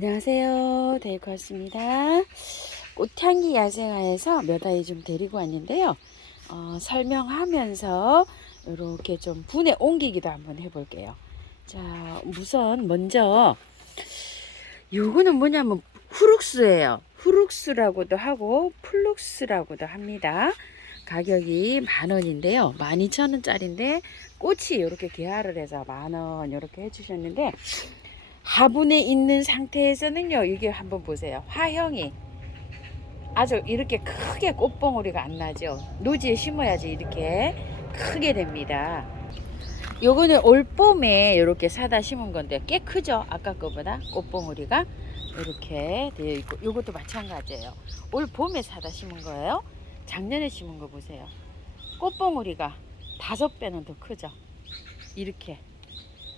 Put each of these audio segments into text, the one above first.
안녕하세요. 데이코였습니다. 꽃향기 야생화에서 몇 아이 좀 데리고 왔는데요. 설명하면서 이렇게 좀 분해 옮기기도 한번 해볼게요. 자, 우선 먼저 요거는 뭐냐면 후룩스예요. 후룩스라고도 하고 플룩스라고도 합니다. 가격이 10,000원인데요. 12,000원짜리인데 꽃이 이렇게 개화를 해서 10,000원 이렇게 해주셨는데, 화분에 있는 상태에서는요, 이게 한번 보세요. 화형이 아주 이렇게 크게 꽃봉오리가 안 나죠. 노지에 심어야지 이렇게 크게 됩니다. 요거는 올 봄에 이렇게 사다 심은 건데 꽤 크죠, 아까 거보다. 꽃봉오리가 이렇게 되어 있고, 요것도 마찬가지예요. 올 봄에 사다 심은 거예요. 작년에 심은 거 보세요. 꽃봉오리가 5배는 더 크죠. 이렇게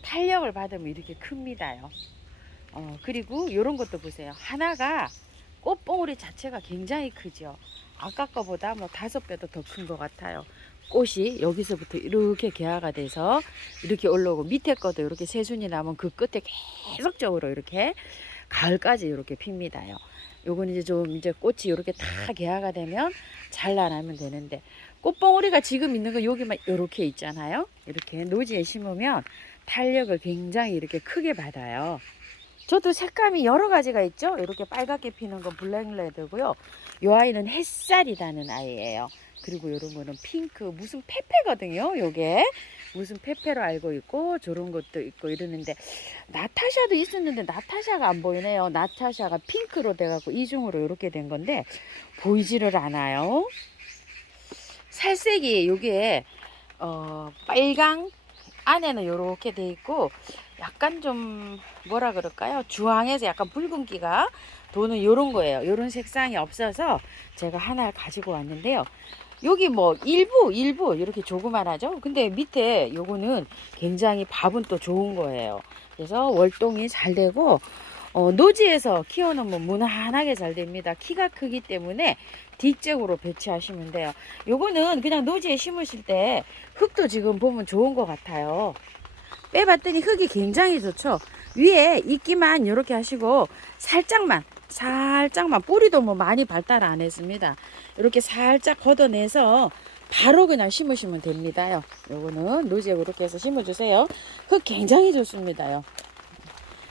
탄력을 받으면 이렇게 큽니다요. 그리고 이런 것도 보세요. 하나가 꽃봉오리 자체가 굉장히 크죠. 아까 거보다 뭐 5배도 더 큰 것 같아요. 꽃이 여기서부터 이렇게 개화가 돼서 이렇게 올라오고, 밑에 것도 이렇게 새순이 나면 그 끝에 계속적으로 이렇게 가을까지 이렇게 핍니다요. 요건 이제 좀 이제 꽃이 이렇게 다 개화가 되면 잘라내면 되는데, 꽃봉오리가 지금 있는 거 여기만 이렇게 있잖아요. 이렇게 노지에 심으면 탄력을 굉장히 이렇게 크게 받아요. 저도 색감이 여러 가지가 있죠. 이렇게 빨갛게 피는 건 블랙레드고요. 이 아이는 햇살이라는 아이예요. 그리고 이런 거는 핑크, 무슨 페페거든요. 요게 무슨 페페로 알고 있고, 저런 것도 있고 이러는데, 나타샤도 있었는데 나타샤가 안 보이네요. 나타샤가 핑크로 돼갖고 이중으로 이렇게 된 건데 보이지를 않아요. 살색이 요게 빨강, 안에는 이렇게 돼 있고, 약간 좀 뭐라 그럴까요, 주황에서 약간 붉은기가 도는 요런 거예요. 요런 색상이 없어서 제가 하나 가지고 왔는데요. 여기 뭐 일부 이렇게 조그만하죠. 근데 밑에 요거는 굉장히 밥은 또 좋은 거예요. 그래서 월동이 잘 되고, 노지에서 키워놓으면 무난하게 잘 됩니다. 키가 크기 때문에 뒷쪽으로 배치하시면 돼요. 요거는 그냥 노지에 심으실 때 흙도 지금 보면 좋은 것 같아요. 빼봤더니 흙이 굉장히 좋죠. 위에 이끼만 이렇게 하시고 살짝만 뿌리도 뭐 많이 발달 안 했습니다. 이렇게 살짝 걷어내서 바로 그냥 심으시면 됩니다요. 요거는 노지에 이렇게 해서 심어주세요. 흙 굉장히 좋습니다요.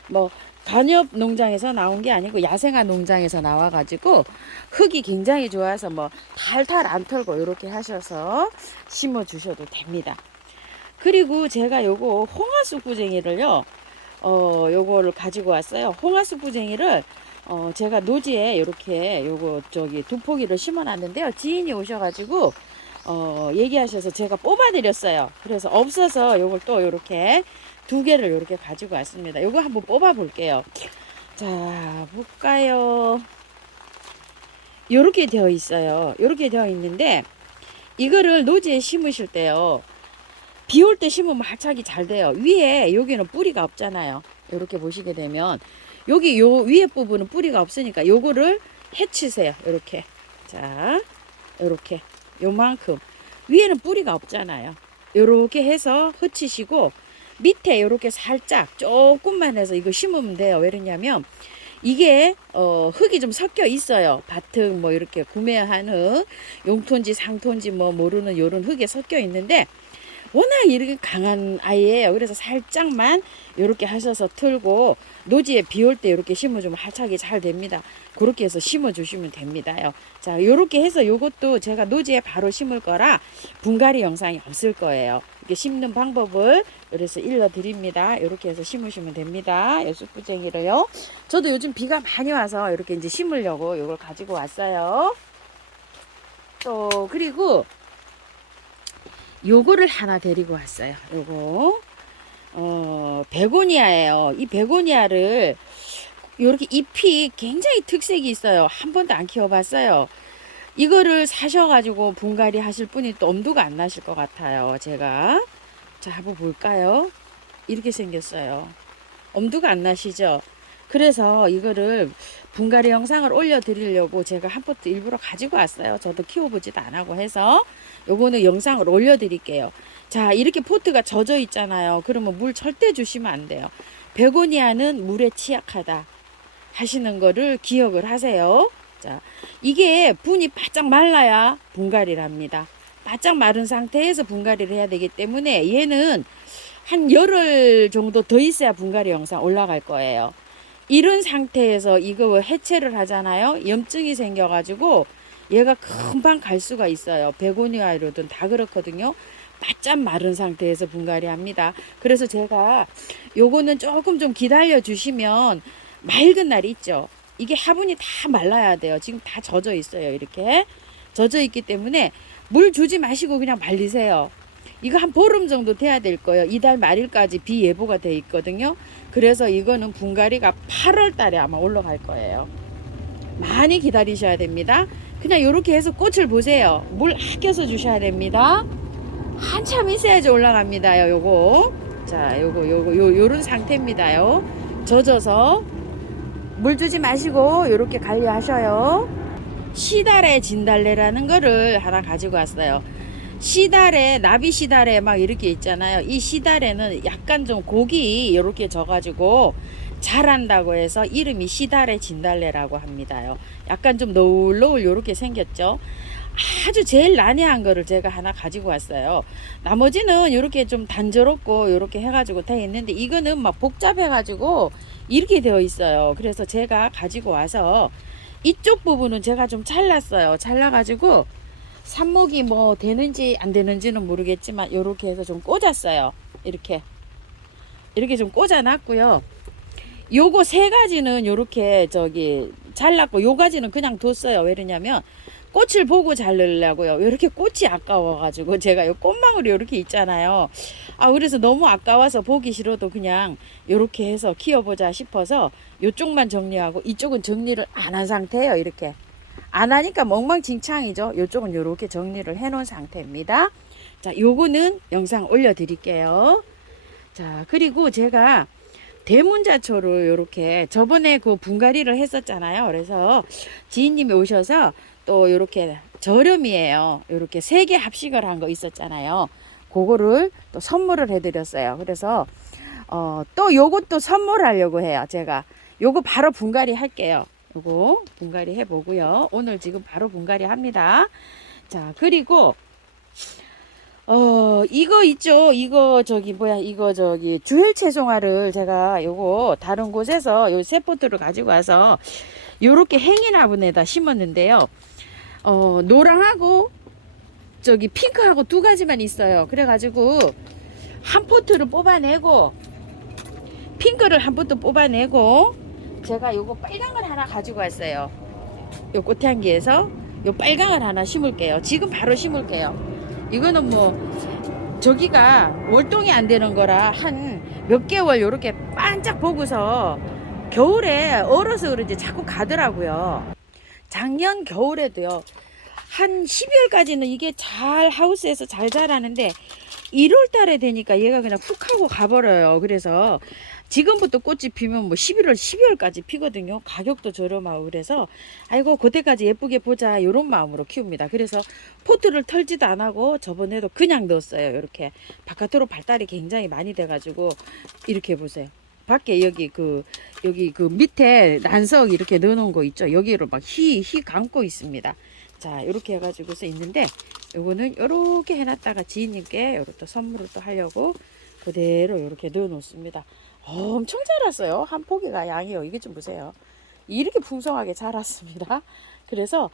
뭐 관엽 농장에서 나온 게 아니고 야생화 농장에서 나와가지고 흙이 굉장히 좋아서 뭐 탈탈 안 털고 이렇게 하셔서 심어 주셔도 됩니다. 그리고 제가 요거 홍화쑥부쟁이를요, 요거를 가지고 왔어요. 홍화쑥부쟁이를 제가 노지에 이렇게 요거 저기 두 포기를 심어 놨는데요. 지인이 오셔가지고 얘기하셔서 제가 뽑아 드렸어요. 그래서 없어서 요걸 또 요렇게 2개를 이렇게 가지고 왔습니다. 요거 한번 뽑아 볼게요. 자, 볼까요? 요렇게 되어 있어요. 요렇게 되어 있는데, 이거를 노지에 심으실 때요, 비 올 때 심으면 활착이 잘 돼요. 위에 여기는 뿌리가 없잖아요. 이렇게 보시게 되면 여기 요 위에 부분은 뿌리가 없으니까 요거를 해치세요. 이렇게. 자, 이렇게 요만큼 위에는 뿌리가 없잖아요. 이렇게 해서 흩치시고, 밑에 이렇게 살짝 조금만 해서 이거 심으면 돼요. 왜 그러냐면 이게 흙이 좀 섞여 있어요. 밭흙 뭐 이렇게 구매한 흙, 용토인지 상토인지 뭐 모르는 요런 흙에 섞여 있는데, 워낙 이렇게 강한 아이예요. 그래서 살짝만 이렇게 하셔서 틀고, 노지에 비 올 때 이렇게 심어주면 활착이 잘 됩니다. 그렇게 해서 심어주시면 됩니다요. 자, 이렇게 해서 요것도 제가 노지에 바로 심을 거라 분갈이 영상이 없을 거예요. 이렇게 심는 방법을 그래서 일러드립니다. 이렇게 해서 심으시면 됩니다. 이 쑥부쟁이를요. 저도 요즘 비가 많이 와서 이렇게 이제 심으려고 이걸 가지고 왔어요. 또 그리고 요거를 하나 데리고 왔어요. 요거 베고니아예요. 이 베고니아를 요렇게 잎이 굉장히 특색이 있어요. 한 번도 안 키워봤어요. 이거를 사셔가지고 분갈이 하실 분이 또 엄두가 안 나실 것 같아요. 제가 자, 한번 볼까요? 이렇게 생겼어요. 엄두가 안 나시죠? 그래서 이거를 분갈이 영상을 올려드리려고 제가 한 포트 일부러 가지고 왔어요. 저도 키워보지도 안 하고 해서 요거는 영상을 올려드릴게요. 자, 이렇게 포트가 젖어 있잖아요. 그러면 물 절대 주시면 안 돼요. 베고니아는 물에 취약하다. 하시는 거를 기억을 하세요. 자, 이게 분이 바짝 말라야 분갈이를 합니다. 바짝 마른 상태에서 분갈이를 해야 되기 때문에 얘는 한 열흘 정도 더 있어야 분갈이 영상 올라갈 거예요. 이런 상태에서 이거 해체를 하잖아요. 염증이 생겨가지고 얘가 금방 갈 수가 있어요. 베고니아로든 다 그렇거든요. 바짝 마른 상태에서 분갈이 합니다. 그래서 제가 요거는 조금 좀 기다려 주시면 맑은 날이 있죠. 이게 화분이 다 말라야 돼요. 지금 다 젖어 있어요. 이렇게 젖어 있기 때문에 물 주지 마시고 그냥 말리세요. 이거 한 보름 정도 돼야 될 거예요. 이달 말일까지 비 예보가 돼 있거든요. 그래서 이거는 분갈이가 8월 달에 아마 올라갈 거예요. 많이 기다리셔야 됩니다. 그냥 이렇게 해서 꽃을 보세요. 물 아껴서 주셔야 됩니다. 한참 있어야지 올라갑니다요. 요거. 자, 요런 상태입니다요. 젖어서 물 주지 마시고 요렇게 관리하셔요. 시달의 진달래라는 거를 하나 가지고 왔어요. 시달에 나비 시달에 막 이렇게 있잖아요. 이 시달에는 약간 좀 곡이 이렇게 져가지고 자란다고 해서 이름이 시달의 진달래라고 합니다요. 약간 좀 노을노을 이렇게 생겼죠. 아주 제일 난해한 거를 제가 하나 가지고 왔어요. 나머지는 이렇게 좀 단조롭고 이렇게 해가지고 돼 있는데 이거는 막 복잡해가지고 이렇게 되어 있어요. 그래서 제가 가지고 와서 이쪽 부분은 제가 좀 잘랐어요. 잘라가지고 삽목이 뭐 되는지 안 되는지는 모르겠지만 이렇게 해서 좀 꽂았어요. 이렇게 좀 꽂아 놨고요. 요거 세 가지는 요렇게 저기 잘랐고 요 가지는 그냥 뒀어요. 왜냐면 꽃을 보고 자르려고요. 이렇게 꽃이 아까워가지고 제가 요 꽃망울이 이렇게 있잖아요. 그래서 너무 아까워서 보기 싫어도 그냥 이렇게 해서 키워보자 싶어서 요쪽만 정리하고 이쪽은 정리를 안 한 상태예요. 이렇게 안 하니까 엉망진창이죠. 요쪽은 이렇게 정리를 해 놓은 상태입니다. 자, 요거는 영상 올려 드릴게요. 자, 그리고 제가 대문자초를 요렇게 저번에 그 분갈이를 했었잖아요. 그래서 지인님이 오셔서 또 요렇게 저렴이에요. 요렇게 3개 합식을 한 거 있었잖아요. 그거를 또 선물을 해드렸어요. 그래서 또 요것도 선물하려고 해요. 제가 요거 바로 분갈이 할게요. 요거 분갈이 해보고요. 오늘 지금 바로 분갈이 합니다. 자, 그리고 이거 있죠. 이거 주헬 채송화를 제가 요거 다른 곳에서 요 세 포트를 가지고 와서 요렇게 행인 화분에다 심었는데요. 노랑하고 핑크하고 두 가지만 있어요. 그래가지고 한 포트를 뽑아내고 핑크를 한 포트 뽑아내고 제가 요거 빨간 걸 하나 가지고 왔어요. 요 꽃향기에서 요 빨간 걸 하나 심을게요. 지금 바로 심을게요. 이거는 뭐 저기가 월동이 안 되는 거라 한 몇 개월 요렇게 반짝 보고서 겨울에 얼어서 그런지 자꾸 가더라고요. 작년 겨울에도요. 한 12월까지는 이게 잘 하우스에서 잘 자라는데 1월 달에 되니까 얘가 그냥 훅 하고 가버려요. 그래서 지금부터 꽃이 피면 뭐 11월, 12월까지 피거든요. 가격도 저렴하고 그래서 아이고 그때까지 예쁘게 보자 이런 마음으로 키웁니다. 그래서 포트를 털지도 안 하고 저번에도 그냥 넣었어요. 이렇게 바깥으로 발달이 굉장히 많이 돼가지고 이렇게 보세요. 밖에 여기 그 밑에 난석 이렇게 넣어놓은 거 있죠. 여기를 막 휘 감고 있습니다. 자, 이렇게 해가지고서 있는데 요거는 요렇게 해놨다가 지인님께 요렇게 선물을 또 하려고 그대로 이렇게 넣어 놓습니다. 엄청 자랐어요. 한 포기가 양이요. 이게 좀 보세요. 이렇게 풍성하게 자랐습니다. 그래서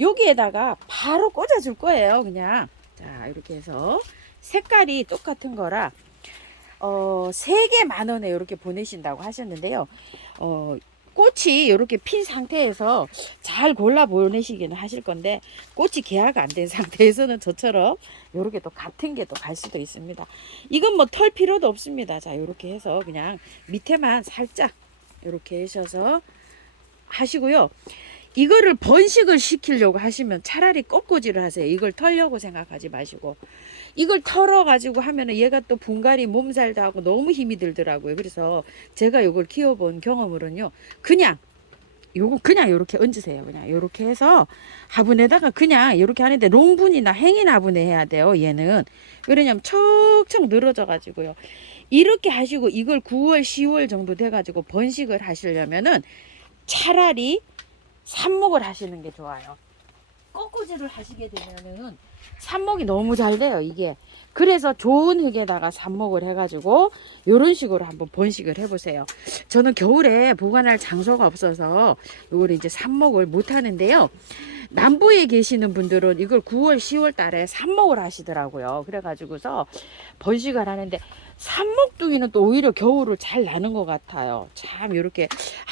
여기에다가 바로 꽂아 줄 거예요. 그냥 자, 이렇게 해서 색깔이 똑같은 거라 3개 10,000원에 이렇게 보내신다고 하셨는데요. 꽃이 이렇게 핀 상태에서 잘 골라 보내시기는 하실 건데 꽃이 개화가 안 된 상태에서는 저처럼 이렇게 또 같은 게 또 갈 수도 있습니다. 이건 뭐 털 필요도 없습니다. 자, 이렇게 해서 그냥 밑에만 살짝 이렇게 하셔서 하시고요. 이거를 번식을 시키려고 하시면 차라리 꺾고지를 하세요. 이걸 털려고 생각하지 마시고 이걸 털어 가지고 하면은 얘가 또 분갈이 몸살도 하고 너무 힘이 들더라고요. 그래서 제가 이걸 키워본 경험으로는요. 요거 그냥 요렇게 얹으세요. 그냥 요렇게 해서 화분에다가 그냥 요렇게 하는데 롱분이나 행인 화분에 해야 돼요. 얘는 왜냐면 척척 늘어져 가지고요. 이렇게 하시고 이걸 9월 10월 정도 돼 가지고 번식을 하시려면은 차라리 삽목을 하시는 게 좋아요. 꺾꾸지를 하시게 되면은 삽목이 너무 잘 돼요, 이게. 그래서 좋은 흙에다가 삽목을 해가지고 이런 식으로 한번 번식을 해보세요. 저는 겨울에 보관할 장소가 없어서 이걸 이제 삽목을 못 하는데요. 남부에 계시는 분들은 이걸 9월, 10월 달에 삽목을 하시더라고요. 그래가지고서 번식을 하는데 삽목둥이는 또 오히려 겨울을 잘 나는 것 같아요. 참 이렇게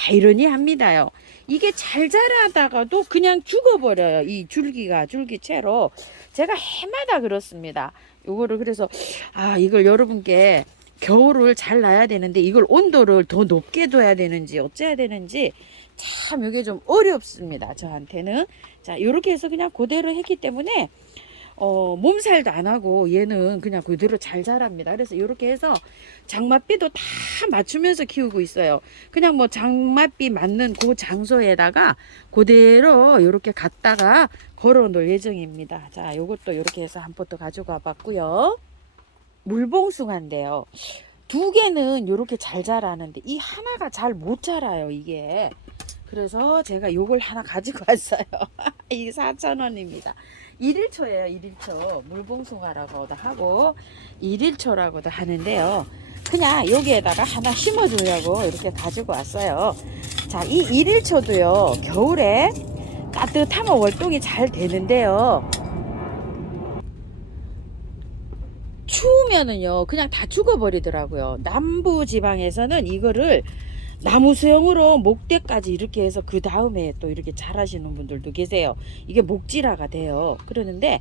아이러니합니다요. 이게 잘 자라다가도 그냥 죽어버려요. 이 줄기채로. 제가 해마다 그렇습니다. 요거를 그래서 이걸 여러분께 겨울을 잘 놔야 되는데 이걸 온도를 더 높게 둬야 되는지 어째야 되는지 참 이게 좀 어렵습니다. 저한테는. 자, 요렇게 해서 그냥 그대로 했기 때문에 몸살도 안 하고 얘는 그냥 그대로 잘 자랍니다. 그래서 이렇게 해서 장맛비도 다 맞추면서 키우고 있어요. 그냥 뭐 장맛비 맞는 그 장소에다가 그대로 이렇게 갖다가 걸어 놓을 예정입니다. 자, 요것도 이렇게 해서 한 포트 가져가 봤고요. 물봉숭아인데요. 두 개는 이렇게 잘 자라는데 이 하나가 잘 못 자라요, 이게. 그래서 제가 요걸 하나 가지고 왔어요. 이게 4,000원입니다. 1일초예요, 1일초. 물봉숭아라고도 하고 1일초라고도 하는데요. 그냥 여기에다가 하나 심어주려고 이렇게 가지고 왔어요. 자, 이 1일초도요, 겨울에 따뜻하면 월동이 잘 되는데요. 추우면은요, 그냥 다 죽어버리더라고요. 남부 지방에서는 이거를 나무 수영으로 목대까지 이렇게 해서 그 다음에 또 이렇게 잘하시는 분들도 계세요. 이게 목질화가 돼요. 그러는데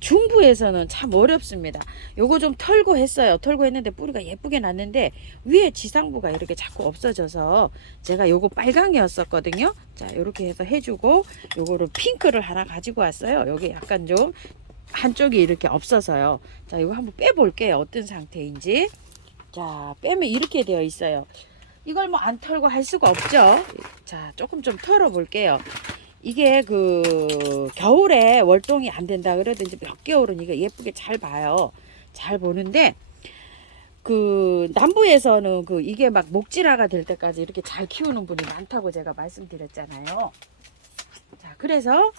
중부에서는 참 어렵습니다. 요거 좀 털고 했어요. 털고 했는데 뿌리가 예쁘게 났는데 위에 지상부가 이렇게 자꾸 없어져서 제가 요거 빨강이었었거든요. 자, 요렇게 해서 해주고 요거를 핑크를 하나 가지고 왔어요. 요게 약간 좀 한쪽이 이렇게 없어서요. 자, 이거 한번 빼볼게요. 어떤 상태인지. 자, 빼면 이렇게 되어 있어요. 이걸 뭐 안 털고 할 수가 없죠. 자, 조금 좀 털어 볼게요. 이게 그 겨울에 월동이 안 된다 그래도 이제 몇 개월은 이거 예쁘게 잘 봐요. 잘 보는데 그 남부에서는 그 이게 막 목질화가 될 때까지 이렇게 잘 키우는 분이 많다고 제가 말씀드렸잖아요. 자, 그래서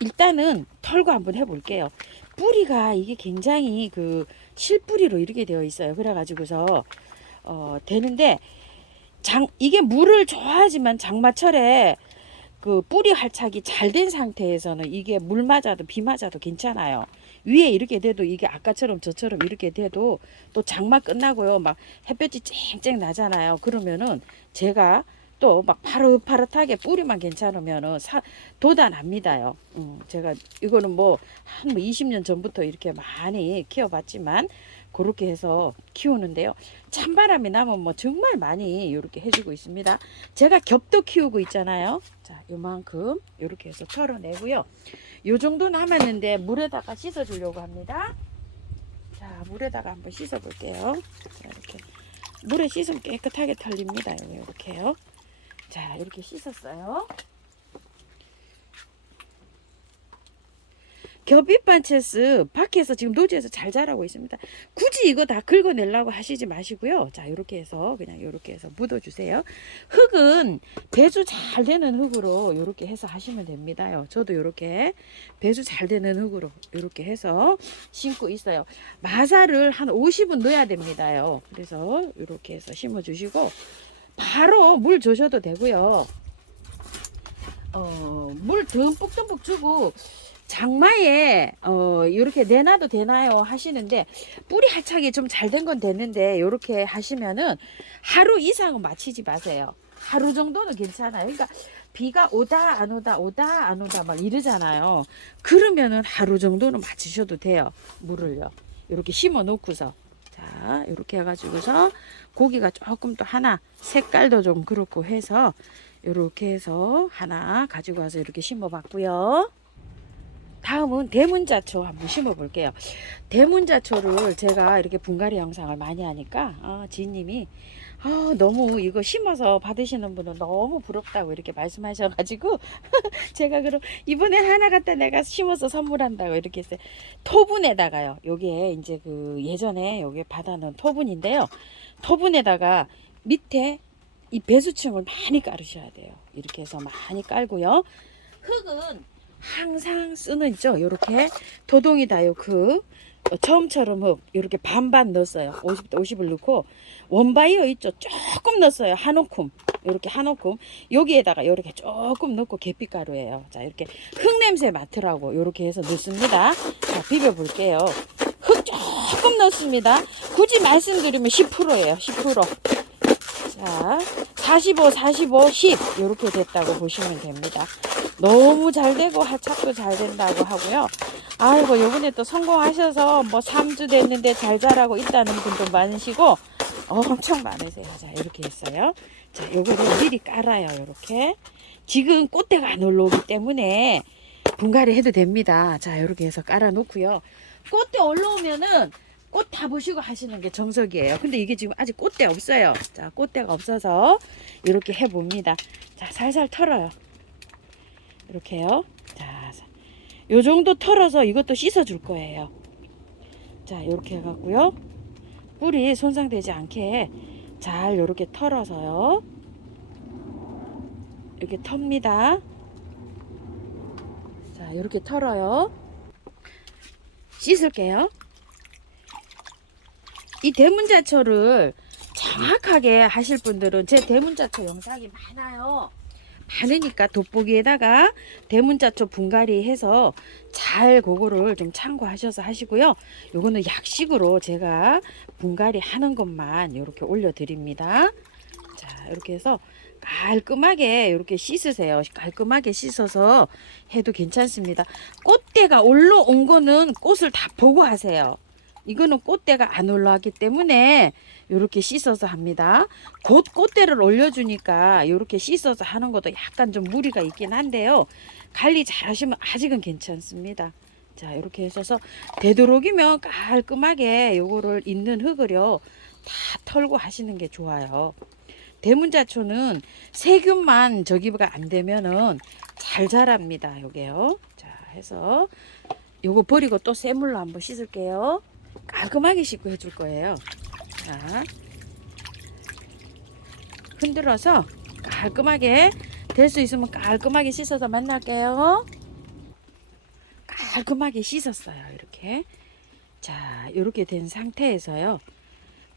일단은 털고 한번 해볼게요. 뿌리가 이게 굉장히 그 실뿌리로 이렇게 되어 있어요. 그래가지고서 되는데 이게 물을 좋아하지만 장마철에 그 뿌리 활착이 잘 된 상태에서는 이게 물 맞아도 비 맞아도 괜찮아요. 위에 이렇게 돼도 이게 아까처럼 저처럼 이렇게 돼도 또 장마 끝나고요, 막 햇볕이 쨍쨍 나잖아요. 그러면은 제가 또 막 파릇파릇하게 뿌리만 괜찮으면은 돋아납니다요. 제가 이거는 뭐 한 20년 전부터 이렇게 많이 키워봤지만 그렇게 해서 키우는데요. 찬바람이 나면 뭐 정말 많이 이렇게 해주고 있습니다. 제가 겹도 키우고 있잖아요. 자, 요만큼 이렇게 해서 털어내고요. 요 정도 남았는데 물에다가 씻어 주려고 합니다. 자, 물에다가 한번 씻어 볼게요. 자, 이렇게 물에 씻으면 깨끗하게 털립니다. 이렇게요. 자, 이렇게 씻었어요. 겹잎반체스 밖에서 지금 노지에서 잘 자라고 있습니다. 굳이 이거 다 긁어내려고 하시지 마시고요. 자, 이렇게 해서 그냥 이렇게 해서 묻어주세요. 흙은 배수 잘 되는 흙으로 이렇게 해서 하시면 됩니다요. 저도 이렇게 배수 잘 되는 흙으로 이렇게 해서 심고 있어요. 마사를 한 50은 넣어야 됩니다요. 그래서 이렇게 해서 심어주시고 바로 물 주셔도 되고요. 물 듬뿍듬뿍 주고 장마에 이렇게 내놔도 되나요 하시는데 뿌리 활착이 좀 잘 된 건 됐는데 이렇게 하시면은 하루 이상은 맞추지 마세요. 하루 정도는 괜찮아요. 그러니까 비가 오다 안 오다 오다 안 오다 막 이러잖아요. 그러면은 하루 정도는 맞추셔도 돼요. 물을요. 이렇게 심어 놓고서 자, 이렇게 해가지고서 고기가 조금 또 하나 색깔도 좀 그렇고 해서 이렇게 해서 하나 가지고 와서 이렇게 심어 봤고요. 다음은 대문자초 한번 심어 볼게요. 대문자초를 제가 이렇게 분갈이 영상을 많이 하니까 지인님이 너무 이거 심어서 받으시는 분은 너무 부럽다고 이렇게 말씀하셔가지고 제가 그럼 이번에 하나 갖다 내가 심어서 선물한다고 이렇게 했어요. 토분에다가요. 요게 이제 그 예전에 요게 받아놓은 토분인데요. 토분에다가 밑에 이 배수층을 많이 깔으셔야 돼요. 이렇게 해서 많이 깔고요. 흙은 항상 쓰는 있죠. 이렇게 도동이 다요크 처음처럼 흙 이렇게 반반 넣었어요. 50대 50을 넣고 원바이어 있죠. 조금 넣었어요. 한 움큼 이렇게 한 움큼 여기에다가 이렇게 조금 넣고 계피가루예요. 자 이렇게 흙 냄새 맡으라고 이렇게 해서 넣습니다. 자 비벼 볼게요. 흙 조금 넣습니다. 굳이 말씀드리면 10%예요. 10%. 자, 45, 45, 10 이렇게 됐다고 보시면 됩니다. 너무 잘 되고 하착도 잘 된다고 하고요. 아이고 요번에 또 성공하셔서 뭐 3주 됐는데 잘 자라고 있다는 분도 많으시고 엄청 많으세요. 자 이렇게 했어요. 자 요거를 미리 깔아요. 이렇게 지금 꽃대가 안 올라오기 때문에 분갈이 해도 됩니다. 자 이렇게 해서 깔아 놓고요. 꽃대 올라오면은 꽃 다 보시고 하시는 게 정석이에요. 근데 이게 지금 아직 꽃대 없어요. 자, 꽃대가 없어서 이렇게 해봅니다. 자, 살살 털어요. 이렇게요. 자, 요 정도 털어서 이것도 씻어 줄 거예요. 자, 이렇게 해갖고요. 뿌리 손상되지 않게 잘 이렇게 털어서요. 이렇게 텁니다. 자, 이렇게 털어요. 씻을게요. 이 대문자초를 정확하게 하실 분들은 제 대문자초 영상이 많으니까 돋보기에다가 대문자초 분갈이 해서 잘 그거를 좀 참고하셔서 하시고요. 요거는 약식으로 제가 분갈이 하는 것만 이렇게 올려 드립니다. 자 이렇게 해서 깔끔하게 이렇게 씻으세요. 깔끔하게 씻어서 해도 괜찮습니다. 꽃대가 올라온 거는 꽃을 다 보고 하세요. 이거는 꽃대가 안 올라왔기 때문에 이렇게 씻어서 합니다. 곧 꽃대를 올려주니까 이렇게 씻어서 하는 것도 약간 좀 무리가 있긴 한데요. 관리 잘 하시면 아직은 괜찮습니다. 자 이렇게 해서 되도록이면 깔끔하게 요거를 있는 흙을요 다 털고 하시는 게 좋아요. 대문자초는 세균만 저기가 안 되면은 잘 자랍니다. 요게요. 자 해서 요거 버리고 또 샘물로 한번 씻을게요. 깔끔하게 씻고 해줄 거예요. 자, 흔들어서 깔끔하게 될 수 있으면 깔끔하게 씻어서 만날게요. 깔끔하게 씻었어요. 이렇게. 자, 이렇게 된 상태에서요.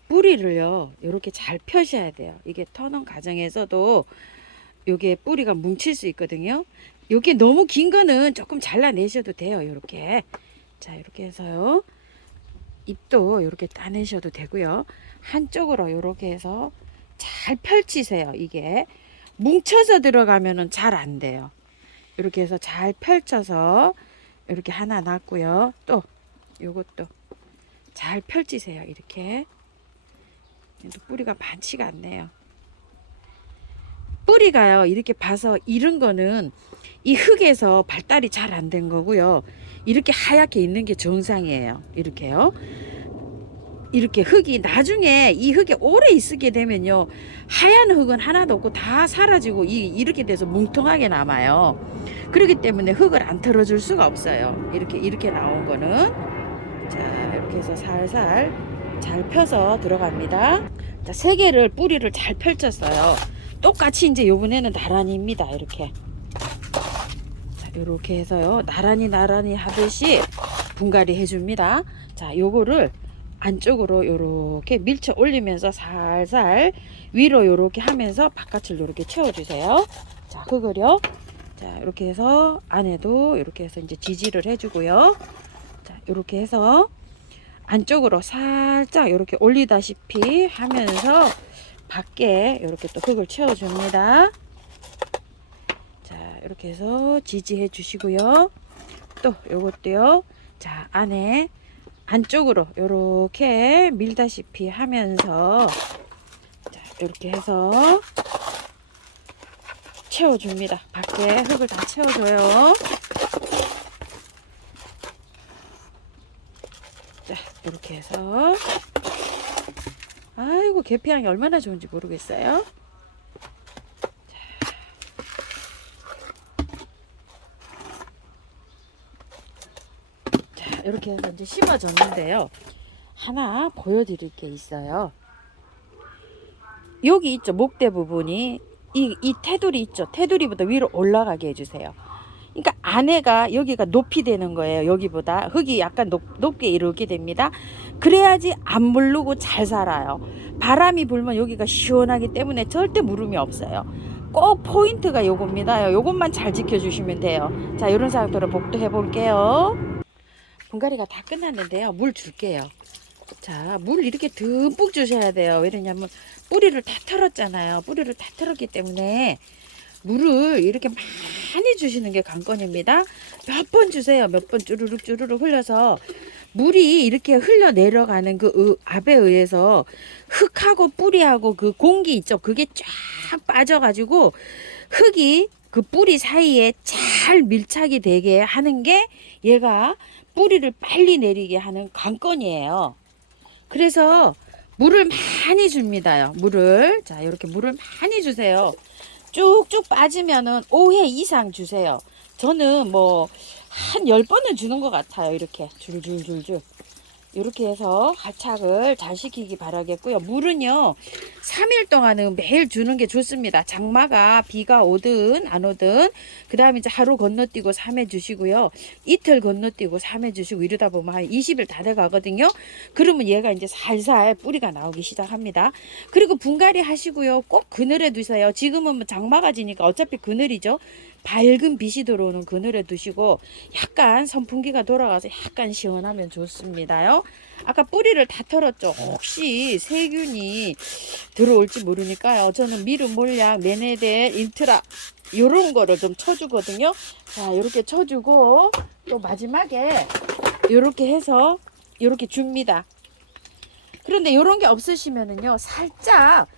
뿌리를요. 이렇게 잘 펴셔야 돼요. 이게 터는 과정에서도 요게 뿌리가 뭉칠 수 있거든요. 요게 너무 긴 거는 조금 잘라내셔도 돼요. 이렇게. 자, 이렇게 해서요. 잎도 이렇게 따내셔도 되고요. 한쪽으로 이렇게 해서 잘 펼치세요. 이게 뭉쳐서 들어가면은 잘 안 돼요. 이렇게 해서 잘 펼쳐서 이렇게 하나 놨고요. 또 요것도 잘 펼치세요. 이렇게 뿌리가 많지가 않네요. 뿌리가요 이렇게 봐서 이런 거는 이 흙에서 발달이 잘 안 된 거고요. 이렇게 하얗게 있는 게 정상이에요. 이렇게요. 이렇게 흙이 나중에 이 흙에 오래 있게 되면요 하얀 흙은 하나도 없고 다 사라지고 이렇게 돼서 뭉텅하게 남아요. 그렇기 때문에 흙을 안 털어줄 수가 없어요. 이렇게 나온 거는. 자 이렇게 해서 살살 잘 펴서 들어갑니다. 자 3개를 뿌리를 잘 펼쳤어요. 똑같이 이제 요번에는 나란히입니다. 이렇게. 자 이렇게 해서요 나란히 하듯이 분갈이 해줍니다. 자 요거를 안쪽으로 요렇게 밀쳐 올리면서 살살 위로 요렇게 하면서 바깥을 요렇게 채워주세요. 자 흙을요. 자 이렇게 해서 안에도 이렇게 해서 이제 지지를 해주고요. 자 이렇게 해서 안쪽으로 살짝 이렇게 올리다시피 하면서 밖에 이렇게 또 흙을 채워줍니다. 자 이렇게 해서 지지해 주시고요. 또 요것도요. 자 안에 안쪽으로 이렇게 밀다시피 하면서 자 이렇게 해서 채워줍니다. 밖에 흙을 다 채워줘요. 자 이렇게 해서 아이고 계피향이 얼마나 좋은지 모르겠어요. 자 이렇게 해서 이제 심어졌는데요. 하나 보여드릴 게 있어요. 여기 있죠. 목대 부분이 이 테두리 있죠. 테두리보다 위로 올라가게 해주세요. 그러니까 안에가 여기가 높이 되는 거예요. 여기보다 흙이 약간 높게 이렇게 됩니다. 그래야지 안 물르고 잘 살아요. 바람이 불면 여기가 시원하기 때문에 절대 물음이 없어요. 꼭 포인트가 요겁니다. 요것만 잘 지켜주시면 돼요. 자, 이런 상태로 복도해 볼게요. 분갈이가 다 끝났는데요. 물 줄게요. 자, 물 이렇게 듬뿍 주셔야 돼요. 왜냐면 뿌리를 다 털었잖아요. 뿌리를 다 털었기 때문에 물을 이렇게 많이 주시는 게 관건입니다. 몇 번 주세요. 몇 번 쭈루룩 쭈루룩 흘려서 물이 이렇게 흘러 내려가는 그 압에 의해서 흙하고 뿌리하고 그 공기 있죠. 그게 쫙 빠져가지고 흙이 그 뿌리 사이에 잘 밀착이 되게 하는 게 얘가 뿌리를 빨리 내리게 하는 관건이에요. 그래서 물을 많이 줍니다요. 물을. 자, 이렇게 물을 많이 주세요. 쭉쭉 빠지면은 5회 이상 주세요. 저는 뭐 한 10번은 주는 것 같아요. 이렇게 줄줄줄줄. 이렇게 해서 활착을 잘 시키기 바라겠고요. 물은요 3일 동안은 매일 주는 게 좋습니다. 장마가 비가 오든 안 오든 그 다음에 이제 하루 건너뛰고 3회 주시고요. 이틀 건너뛰고 3회 주시고 이러다 보면 한 20일 다 돼 가거든요. 그러면 얘가 이제 살살 뿌리가 나오기 시작합니다. 그리고 분갈이 하시고요. 꼭 그늘에 두세요. 지금은 뭐 장마가 지니까 어차피 그늘이죠. 밝은 빛이 들어오는 그늘에 두시고 약간 선풍기가 돌아가서 약간 시원하면 좋습니다요. 아까 뿌리를 다 털었죠. 혹시 세균이 들어올지 모르니까요. 저는 미름, 몰약, 메네델, 인트라 요런 거를 좀 쳐주거든요. 자, 이렇게 쳐주고 또 마지막에 이렇게 해서 이렇게 줍니다. 그런데 이런 게 없으시면은요 살짝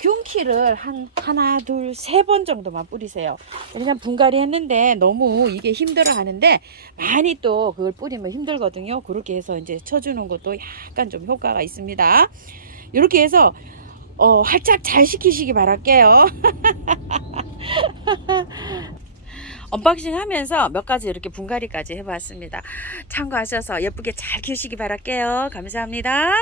균키를 하나 둘 세 번 정도만 뿌리세요. 왜냐면 분갈이 했는데 너무 이게 힘들어 하는데 많이 또 그걸 뿌리면 힘들거든요. 그렇게 해서 이제 쳐주는 것도 약간 좀 효과가 있습니다. 이렇게 해서 활짝 잘 시키시기 바랄게요. 언박싱 하면서 몇 가지 이렇게 분갈이까지 해봤습니다. 참고하셔서 예쁘게 잘 키우시기 바랄게요. 감사합니다.